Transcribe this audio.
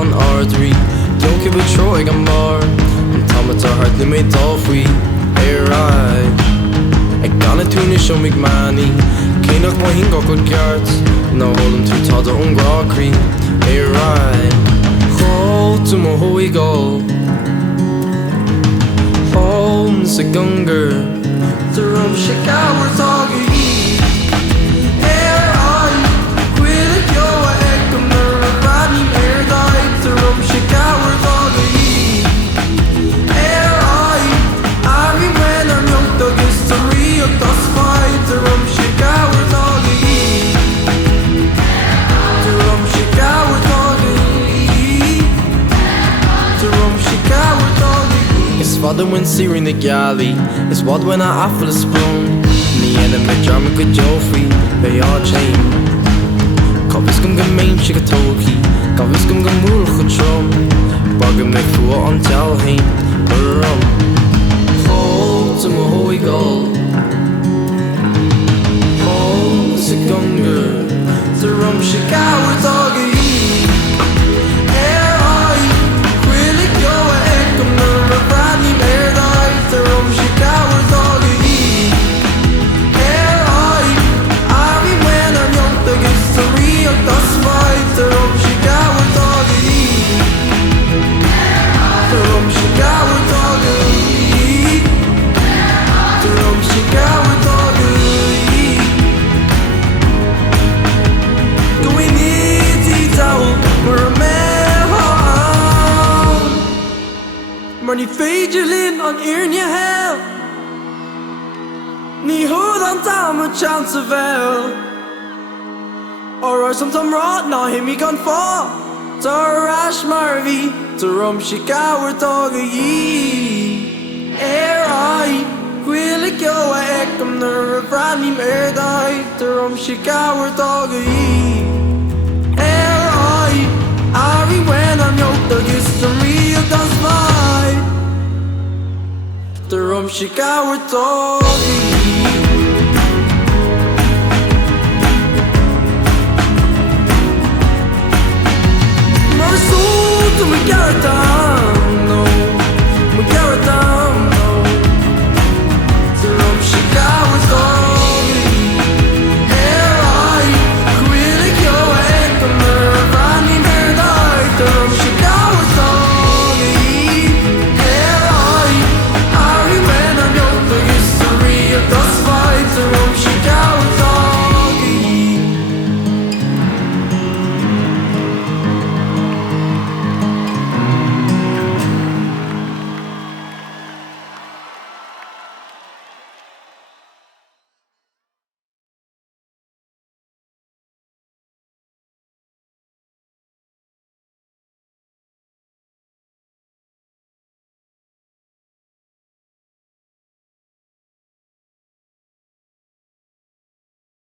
an ardrí Joki bu troig an mar An tamat ar hart ni mé dalfri Érai Ag gan túne seo mig mani Cénach má hin go god geart Ná hólam tú tada an grácrí Érai Chol tú má hói gáil Hóm sa gungar Tarum se gawar tága í Father when searing the galley Is what when I offer the spoon Ní enna me drama go Joffrey Bei á chain Covis gum gum main chica toki Covis gum gum múl chu trom Bagam me fua an tal hain Rum Hold to my holy goal Hold to gungar To rum shikawa doggy Maar niet vegelin aan eer je hel Niet hoe dantaan met chance wel Or sometime rot na him he kan fall To rash marvi To rum shikawa toga yi Ai Wil ik jou ek om naar vraag niet meer die To rum shikawa toga yi Ai Ari when I'm young the history of das vibe To rum shikawa toga yi To me garta